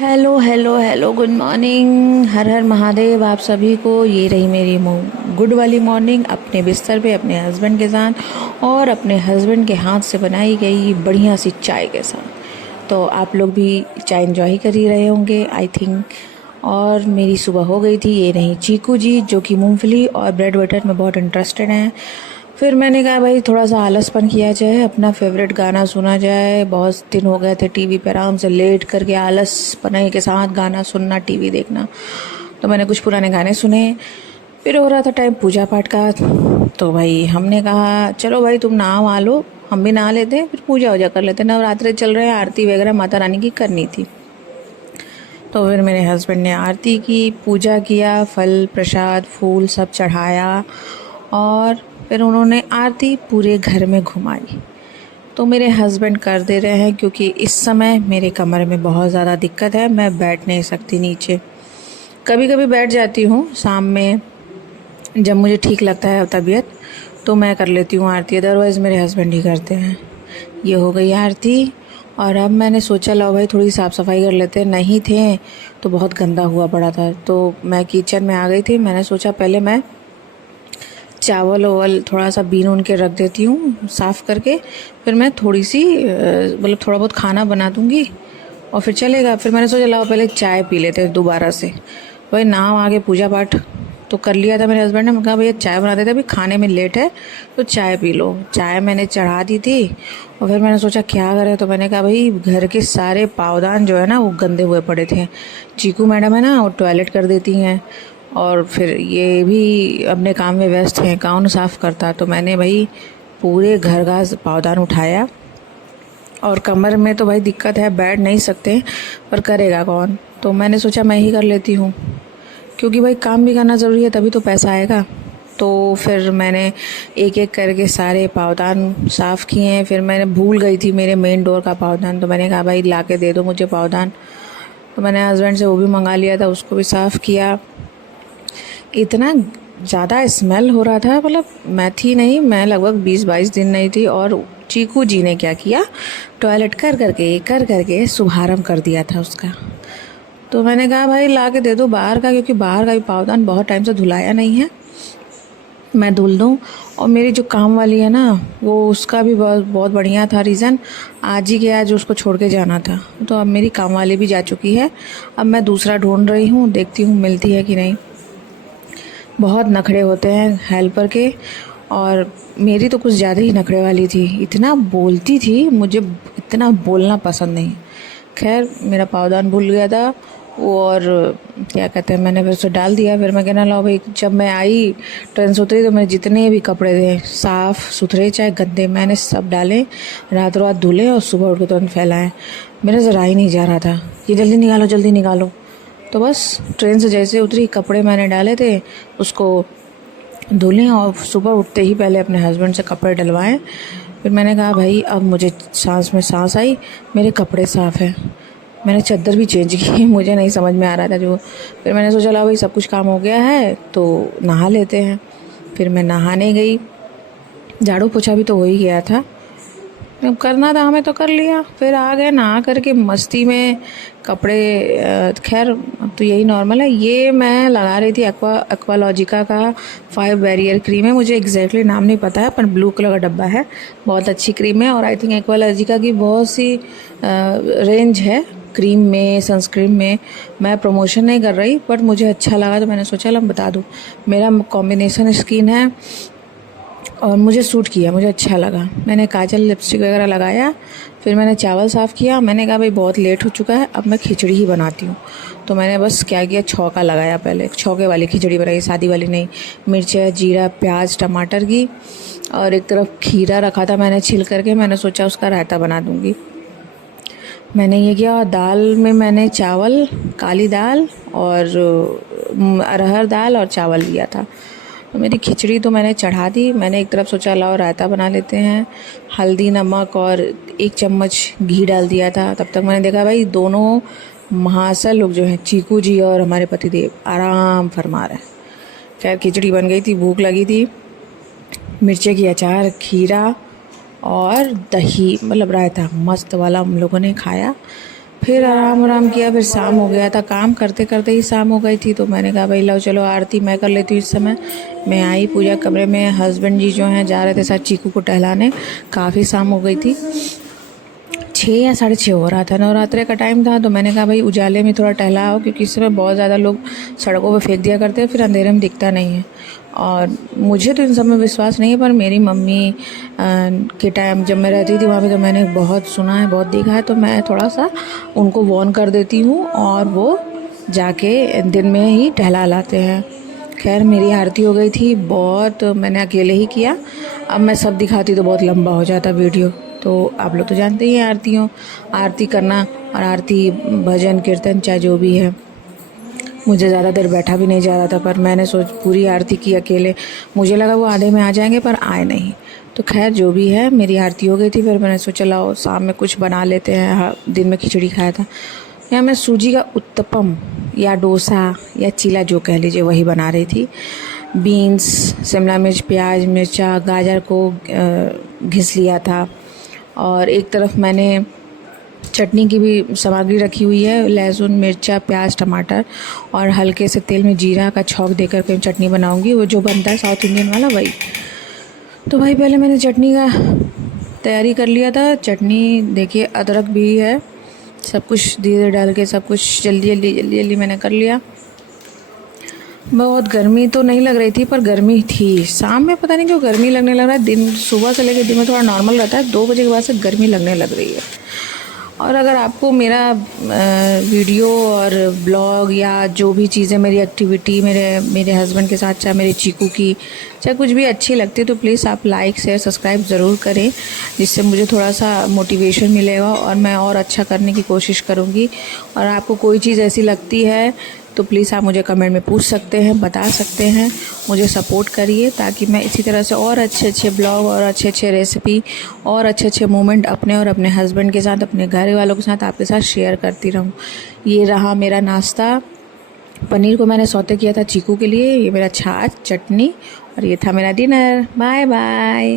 Hello hello hello, good morning. हर हर महादेव आप सभी को। ये रही मेरी गुड वाली मॉर्निंग अपने बिस्तर पे अपने हस्बैंड के साथ और अपने हस्बैंड के हाथ से बनाई गई बढ़िया सी चाय के साथ। तो आप लोग भी चाय एंजॉय कर ही रहे होंगे आई थिंक। और मेरी सुबह हो गई थी। ये रही चीकू जी जो कि मूंगफली और ब्रेड बटर में बहुत इंटरेस्टेड हैं। फिर मैंने कहा भाई थोड़ा सा आलसपन किया जाए, अपना फेवरेट गाना सुना जाए। बहुत दिन हो गए थे टीवी पे आराम से लेट करके आलसपने के साथ गाना सुनना, टीवी देखना। तो मैंने कुछ पुराने गाने सुने। फिर हो रहा था टाइम पूजा पाठ का। तो भाई हमने कहा चलो भाई तुम नहा वहा लो, हम भी नहा लेते हैं, फिर पूजा वूजा कर लेते हैं। नवरात्रे चल रहे हैं, आरती वगैरह माता रानी की करनी थी। तो फिर मेरे हस्बैंड ने आरती की, पूजा किया, फल प्रसाद फूल सब चढ़ाया और फिर उन्होंने आरती पूरे घर में घुमाई। तो मेरे हस्बैंड कर दे रहे हैं क्योंकि इस समय मेरे कमर में बहुत ज़्यादा दिक्कत है, मैं बैठ नहीं सकती नीचे। कभी कभी बैठ जाती हूँ शाम में जब मुझे ठीक लगता है तबीयत, तो मैं कर लेती हूँ आरती, अदरवाइज़ मेरे हस्बैंड ही करते हैं। ये हो गई आरती। और अब मैंने सोचा लो भाई थोड़ी साफ़ सफाई कर लेते हैं। नहीं थे तो बहुत गंदा हुआ पड़ा था। तो मैं किचन में आ गई थी। मैंने सोचा पहले मैं चावल ओवल थोड़ा सा बीन उन के रख देती हूँ साफ़ करके, फिर मैं थोड़ी सी मतलब थोड़ा बहुत खाना बना दूँगी और फिर चलेगा। फिर मैंने सोचा लाओ पहले चाय पी लेते हैं दोबारा से। भाई नाव आगे पूजा पाठ तो कर लिया था मेरे हस्बैंड ने। मैं कहा भैया चाय बना देते, अभी खाने में लेट है तो चाय पी लो। चाय मैंने चढ़ा दी थी और फिर मैंने सोचा क्या करें। तो मैंने कहा भाई घर के सारे पावदान जो है ना वो गंदे हुए पड़े थे। चीकू मैडम है ना वो टॉयलेट कर देती हैं और फिर ये भी अपने काम में व्यस्त हैं, कौन साफ़ करता। तो मैंने भाई पूरे घर का पावदान उठाया। और कमर में तो भाई दिक्कत है, बैठ नहीं सकते, पर करेगा कौन। तो मैंने सोचा मैं ही कर लेती हूँ क्योंकि भाई काम भी करना ज़रूरी है, तभी तो पैसा आएगा। तो फिर मैंने एक एक करके सारे पावदान साफ़ किए। फिर मैंने भूल गई थी मेरे मेन डोर का पावदान, तो मैंने कहा भाई ला के दे दो मुझे पावदान। तो मैंने हस्बैंड से वो भी मंगा लिया था, उसको भी साफ़ किया। इतना ज़्यादा स्मेल हो रहा था, मतलब मैं थी नहीं, मैं लगभग 20-22 दिन नहीं थी। और चीकू जी ने क्या किया, टॉयलेट कर करके शुभारम्भ कर दिया था उसका। तो मैंने कहा भाई ला के दे दो बाहर का, क्योंकि बाहर का भी पावदान बहुत टाइम से धुलाया नहीं है, मैं धुल दूँ। और मेरी जो काम वाली है ना वो उसका भी बहुत बहुत बढ़िया था रीज़न, आज ही के आज उसको छोड़ के जाना था। तो अब मेरी काम वाली भी जा चुकी है, अब मैं दूसरा ढूंढ रही हूँ, देखती हूँ मिलती है कि नहीं। बहुत नखरे होते हैं हेल्पर के, और मेरी तो कुछ ज़्यादा ही नखरे वाली थी, इतना बोलती थी, मुझे इतना बोलना पसंद नहीं। खैर मेरा पावदान भूल गया था वो, और क्या कहते हैं मैंने फिर उसे डाल दिया। फिर मैं कहना ला भाई जब मैं आई ट्रेन से उतरी तो मैंने जितने भी कपड़े थे साफ़ सुथरे चाहे गंदे मैंने सब डाले, रात रात धुले और सुबह उठ के तुरंत फैलाए। मेरा ज़रा ही नहीं जा रहा था कि जल्दी निकालो जल्दी निकालो। तो बस ट्रेन से जैसे उतरी कपड़े मैंने डाले थे उसको धुले और सुबह उठते ही पहले अपने हस्बैंड से कपड़े डलवाएं। फिर मैंने कहा भाई अब मुझे सांस में सांस आई, मेरे कपड़े साफ़ हैं। मैंने चादर भी चेंज की, मुझे नहीं समझ में आ रहा था जो। फिर मैंने सोचा ला भाई सब कुछ काम हो गया है तो नहा लेते हैं। फिर मैं नहाने गई, झाड़ू पोछा भी तो हो ही गया था, अब करना था हमें तो कर लिया। फिर आ गए नहा करके मस्ती में कपड़े। खैर अब तो यही नॉर्मल है। ये मैं लगा रही थी एक्वालॉजिका का 5 बैरियर क्रीम है, मुझे एग्जैक्टली नाम नहीं पता है पर ब्लू कलर का डब्बा है, बहुत अच्छी क्रीम है। और आई थिंक एक्वालॉजिका की बहुत सी रेंज है क्रीम में सनस्क्रीन में। मैं प्रमोशन नहीं कर रही बट मुझे अच्छा लगा तो मैंने सोचा ला बता दूँ। मेरा कॉम्बिनेशन स्किन है और मुझे सूट किया, मुझे अच्छा लगा। मैंने काजल लिपस्टिक वगैरह लगाया, फिर मैंने चावल साफ़ किया। मैंने कहा भाई बहुत लेट हो चुका है, अब मैं खिचड़ी ही बनाती हूँ। तो मैंने बस क्या किया, छौंका लगाया, पहले छौंके वाली खिचड़ी बनाई, सादी वाली नहीं। मिर्च जीरा प्याज टमाटर की, और एक तरफ खीरा रखा था मैंने छिल करके, मैंने सोचा उसका रायता बना दूँगी। मैंने ये किया। और दाल में मैंने चावल, काली दाल और अरहर दाल और चावल लिया था। तो मेरी खिचड़ी तो मैंने चढ़ा दी। मैंने एक तरफ सोचा लाओ रायता बना लेते हैं, हल्दी नमक और 1 चम्मच घी डाल दिया था। तब तक मैंने देखा भाई दोनों महाशय लोग जो हैं चीकू जी और हमारे पतिदेव आराम फरमा रहे हैं। खैर खिचड़ी बन गई थी, भूख लगी थी। मिर्चे की अचार, खीरा और दही मतलब रायता मस्त वाला हम लोगों ने खाया। फिर आराम आराम किया, फिर शाम हो गया था, काम करते करते ही शाम हो गई थी। तो मैंने कहा भाई लो चलो आरती मैं कर लेती हूँ इस समय। मैं आई पूजा कमरे में, हस्बैंड जी जो हैं जा रहे थे साथ चीकू को टहलाने, काफ़ी शाम हो गई थी, 6 या 6:30 हो रहा था, नवरात्रे का टाइम था। तो मैंने कहा भाई उजाले में थोड़ा टहलाओ, क्योंकि इस समय बहुत ज़्यादा लोग सड़कों पे फेंक दिया करते हैं, फिर अंधेरे में दिखता नहीं है। और मुझे तो इन सब में विश्वास नहीं है, पर मेरी मम्मी के टाइम जब मैं रहती थी वहाँ पे तो मैंने बहुत सुना है, बहुत देखा है, तो मैं थोड़ा सा उनको वॉर्न कर देती हूँ और वो जाके दिन में ही टहला लाते हैं। खैर मेरी आरती हो गई थी, बहुत मैंने अकेले ही किया। अब मैं सब दिखाती तो बहुत लंबा हो जाता वीडियो, तो आप लोग तो जानते ही हैं आरती करना, और आरती भजन कीर्तन चाहे जो भी है। मुझे ज़्यादा देर बैठा भी नहीं जा रहा था, पर मैंने पूरी आरती की अकेले। मुझे लगा वो आधे में आ जाएंगे, पर आए नहीं। तो खैर जो भी है, मेरी आरती हो गई थी। फिर मैंने सोचा लाओ शाम में कुछ बना लेते हैं। हाँ, दिन में खिचड़ी खाया था। यहाँ मैं सूजी का उत्तपम या डोसा या चीला जो कह लीजिए वही बना रही थी। बीन्स, शिमला मिर्च, प्याज, मिर्चा, गाजर को घिस लिया था। और एक तरफ मैंने चटनी की भी सामग्री रखी हुई है, लहसुन, मिर्चा, प्याज, टमाटर, और हल्के से तेल में जीरा का छौंक देकर के चटनी बनाऊंगी, वो जो बनता है साउथ इंडियन वाला वही। तो भाई पहले मैंने चटनी का तैयारी कर लिया था। चटनी देखिए अदरक भी है, सब कुछ धीरे डाल के सब कुछ जल्दी मैंने कर लिया। बहुत गर्मी तो नहीं लग रही थी, पर गर्मी थी। शाम में पता नहीं क्यों गर्मी लगने लग रहा है। दिन सुबह से लेकर दिन में थोड़ा नॉर्मल रहता है, 2 बजे के बाद से गर्मी लगने लग रही है। और अगर आपको मेरा वीडियो और ब्लॉग या जो भी चीज़ें मेरी एक्टिविटी मेरे हस्बैंड के साथ, चाहे मेरे चीकू की, चाहे कुछ भी अच्छी लगती है, तो प्लीज़ आप लाइक शेयर सब्सक्राइब ज़रूर करें, जिससे मुझे थोड़ा सा मोटिवेशन मिलेगा और मैं और अच्छा करने की कोशिश करूँगी। और आपको कोई चीज़ ऐसी लगती है तो प्लीज़ आप मुझे कमेंट में पूछ सकते हैं, बता सकते हैं, मुझे सपोर्ट करिए, ताकि मैं इसी तरह से और अच्छे ब्लॉग और अच्छे रेसिपी और अच्छे मोमेंट अपने और अपने हस्बैंड के साथ, अपने घर वालों के साथ आपके साथ शेयर करती रहूँ। ये रहा मेरा नाश्ता। पनीर को मैंने सौते किया था चीकू के लिए। ये मेरा छाछ, चटनी, और ये था मेरा डिनर। Bye bye.